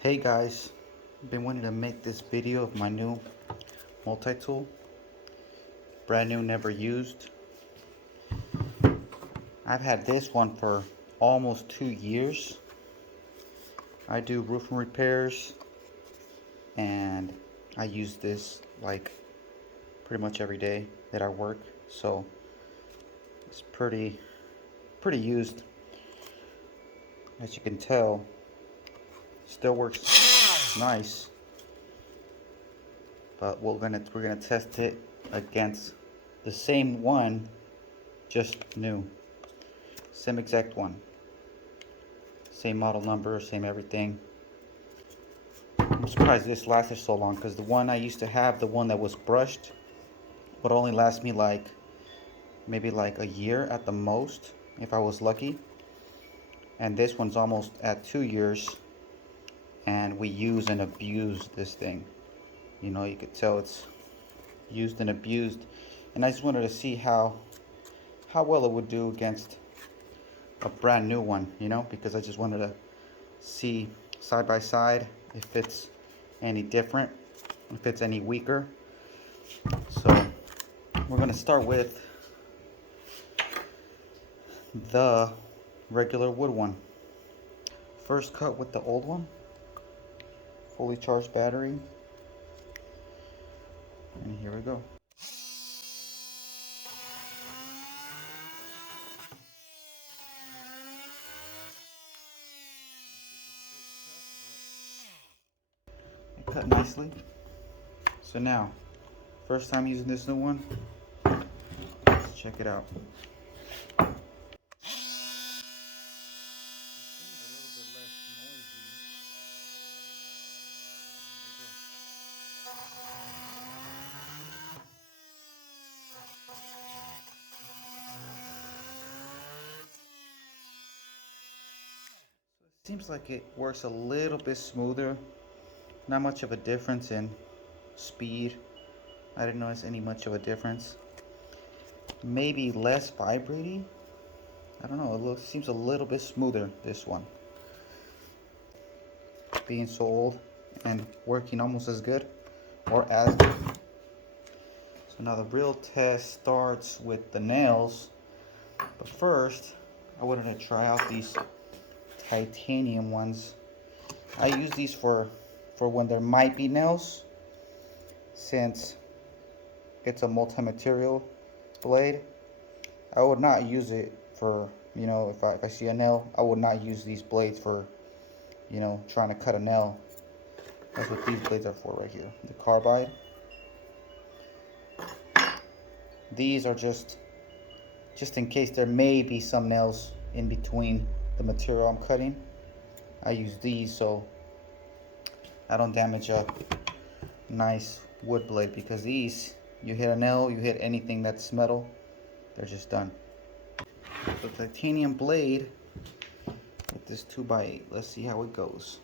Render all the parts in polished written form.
Hey guys, been wanting to make this video of my new multi-tool. Brand new, never used. I've had this one for almost 2 years. I do roofing repairs and I use this like pretty much every day that I work, so it's pretty used. As you can tell, still works nice, but we're gonna test it against the same one, just new. Same exact one. Same model number, same everything. I'm surprised this lasted so long, because the one I used to have, the one that was brushed, would only last me maybe like a year at the most, if I was lucky. And this one's almost at 2 years, and we use and abuse this thing. You know, you could tell it's used and abused. And I just wanted to see how well it would do against a brand new one, you know, because I just wanted to see side by side if it's any different, if it's any weaker. So we're gonna start with the regular wood one. First cut with the old one, fully charged battery, and here we go. It cut nicely. So now, first time using this new one, let's check it out. Seems like it works a little bit smoother. Not much of a difference in speed. I didn't notice any much of a difference. Maybe less vibrating. I don't know, seems a little bit smoother, this one. Being so old and working almost as good, or as good. So now the real test starts with the nails. But first, I wanted to try out these titanium ones. I use these for when there might be nails, since it's a multi-material blade. I would not use it for, you know, if I see a nail, I would not use these blades for, you know, trying to cut a nail. That's what these blades are for right here, the carbide. These are just in case there may be some nails in between the material I'm cutting. I use these so I don't damage a nice wood blade, because these, you hit a nail, you hit anything that's metal, they're just done. The titanium blade with this 2x8, let's see how it goes.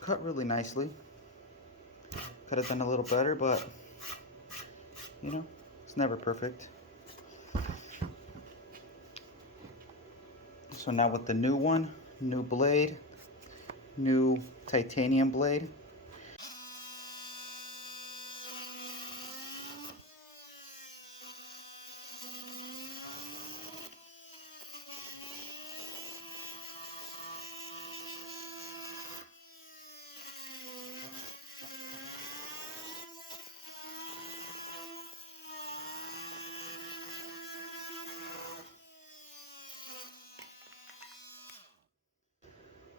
Cut really nicely. Could have done a little better, but you know, it's never perfect. So now with the new one, new blade, new titanium blade.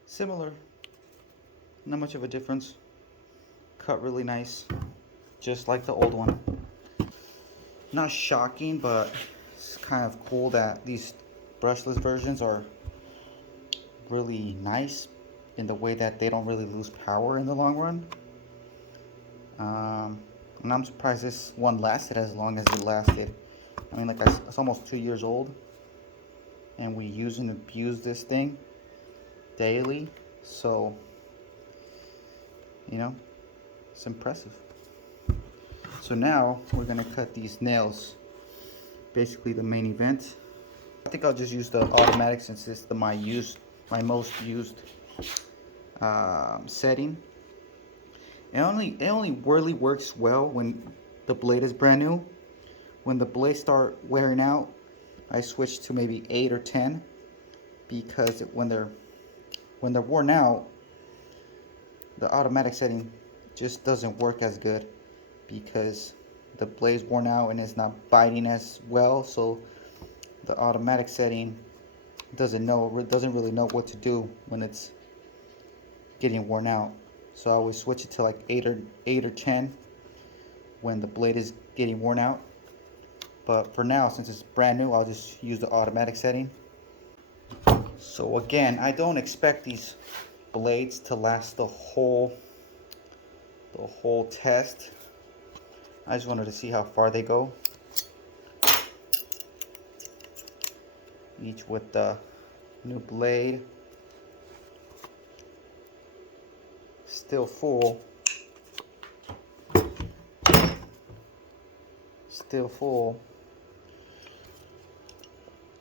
Similar, not much of a difference. Cut really nice, just like the old one. Not shocking, but it's kind of cool that these brushless versions are really nice in the way that they don't really lose power in the long run. And I'm surprised this one lasted as long as it lasted. I mean, like, it's almost 2 years old, and we use and abuse this thing daily, so, you know, it's impressive. So now we're gonna cut these nails, basically the main event. I think I'll just use the automatic since it's my most used setting. It only really works well when the blade is brand new. When the blades start wearing out, I switch to maybe 8 or 10, because when they're worn out, the automatic setting just doesn't work as good because the blade's worn out and it's not biting as well. So the automatic setting doesn't really know what to do when it's getting worn out. So I always switch it to like 8 or 10 when the blade is getting worn out. But for now, since it's brand new, I'll just use the automatic setting. So again, I don't expect these blades to last the whole test. I just wanted to see how far they go. Each with the new blade. Still full. Still full.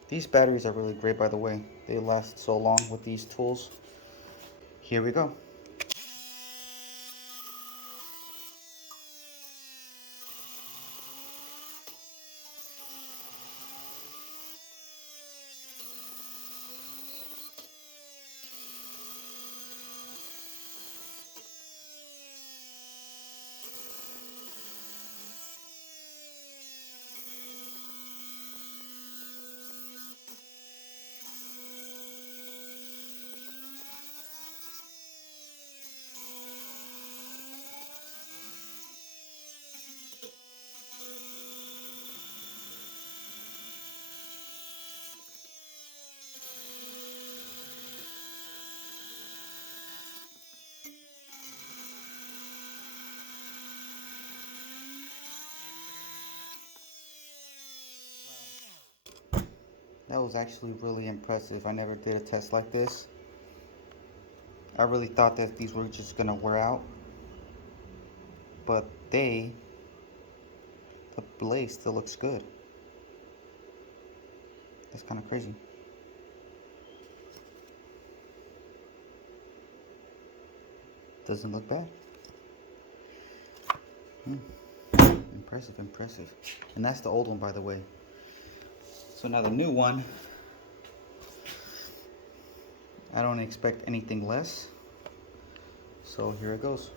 These batteries are really great, by the way. They last so long with these tools. Here we go. That was actually really impressive. I never did a test like this. I really thought that these were just gonna wear out, but the blade still looks good. That's kind of crazy. Doesn't look bad. Impressive, impressive. And that's the old one, by the way. So now the new one, I don't expect anything less. So here it goes.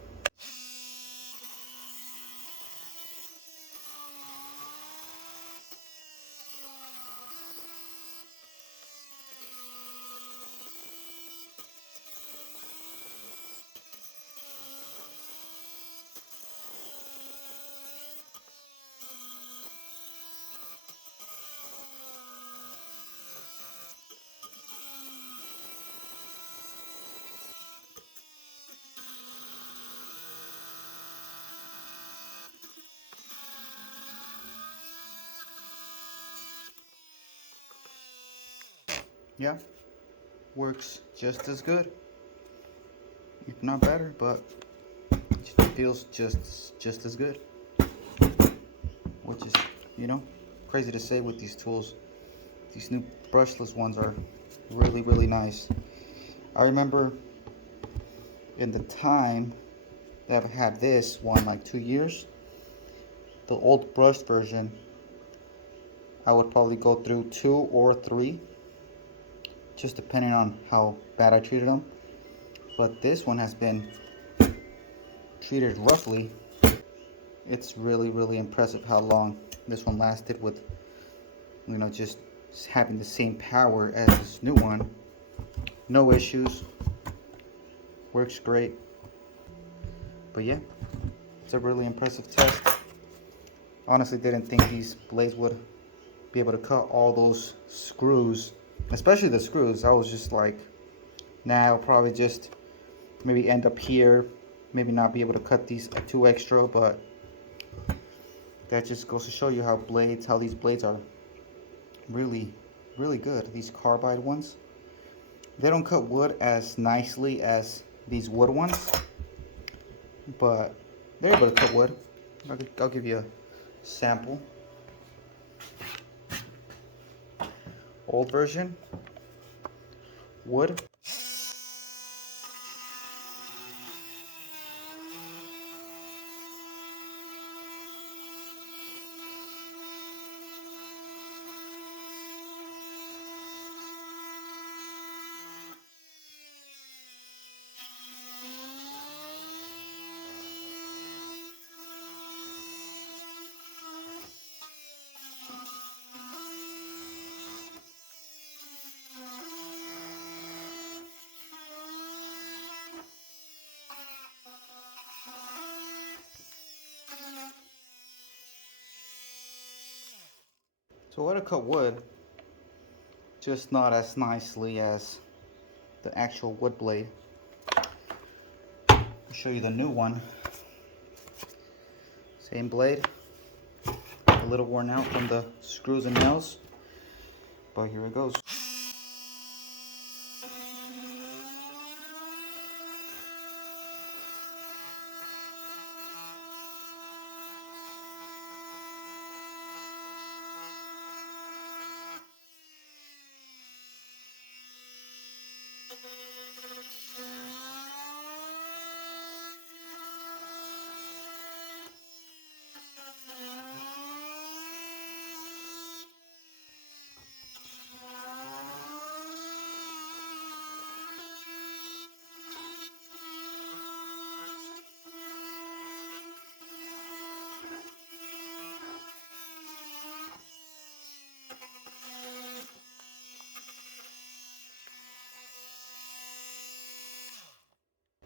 Yeah, works just as good, if not better, but it feels just as good, which is, you know, crazy to say with these tools. These new brushless ones are really nice. I remember in the time that I've had this one, like 2 years, the old brushed version, I would probably go through 2 or 3, just depending on how bad I treated them. But this one has been treated roughly. It's really impressive how long this one lasted with, you know, just having the same power as this new one. No issues. Works great. But yeah, it's a really impressive test. Honestly, didn't think these blades would be able to cut all those screws especially the screws. I was just like, nah, I'll probably just maybe end up here, maybe not be able to cut these 2 extra, but that just goes to show you how these blades are really, really good. These carbide ones, they don't cut wood as nicely as these wood ones, but they're able to cut wood. I'll give you a sample. Old version, wood. So what to cut wood, just not as nicely as the actual wood blade. I'll show you the new one. Same blade, a little worn out from the screws and nails, but here it goes.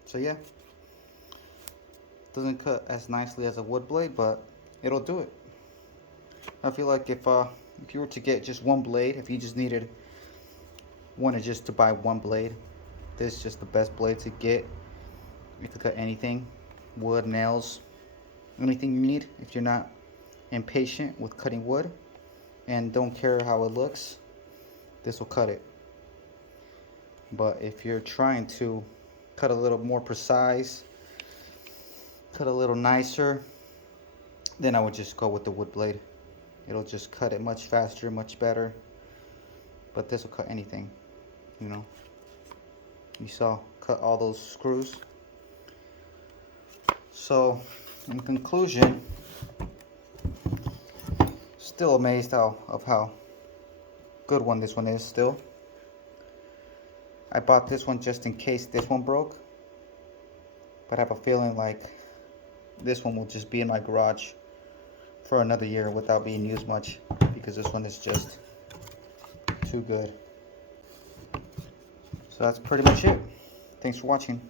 So yeah, doesn't cut as nicely as a wood blade, but it'll do it. I feel like if you were to get just one blade, if you just wanted just to buy one blade, this is just the best blade to get. You can cut anything, wood, nails, anything you need. If you're not impatient with cutting wood and don't care how it looks, this will cut it. But if you're trying to cut a little more precise, cut a little nicer, then I would just go with the wood blade. It'll just cut it much faster, much better. But this will cut anything, you know. You saw, cut all those screws. So, in conclusion, still amazed of how good one this one is still. I bought this one just in case this one broke, but I have a feeling like this one will just be in my garage for another year without being used much, because this one is just too good. So that's pretty much it. Thanks for watching.